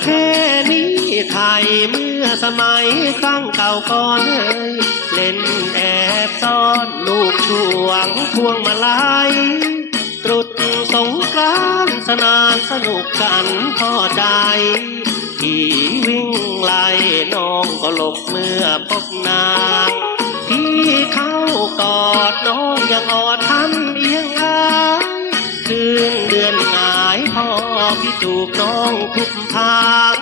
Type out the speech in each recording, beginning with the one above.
เพนี้ไทยเมื่อสมัยครั้งเก่าก่อนเอ่ยเล่นแอบซ่อนลูกช่วงพวงมาลัยตรุษสงกรานต์สนานสนุกกันพอใจพี่วิ่งไล่น้องก็หลบเมื่อพบนา จูบน้องทุกทาง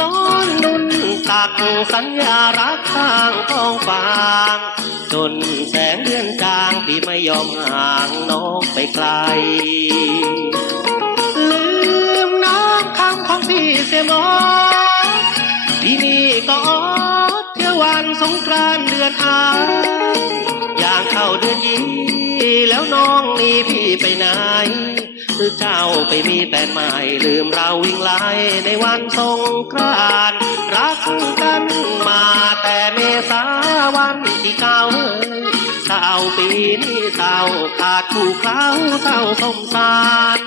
นอนนุ่นตักสัญญารักข้างท้องฟางจนแสงเดือนจางพี่ไม่ยอมห่างน้องไปไกล ลืมน้องคำของพี่เสียหมอที่นี่ก็ออดเที่ยววันสงกรานเดือนอาอย่างเข้าเดือนยีแล้วน้องนี่พี่ไปไหนือเจ้าไปมีแฟนใหม่ลืมเราวิ่งไล่ในวันสงกรานต์รักกันมาแต่เมษาวันที่เก้าเฮ้ยเศร้าปีนี้เศร้าขาดคู่เขาเศร้าสมสาร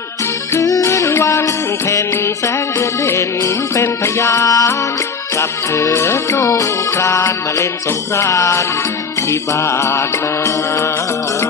คืนวันเพ็ญแสงเดือนเด่นเป็นพยานกลับเถิดนงครานมาเล่นสงกรานต์ที่บ้านนา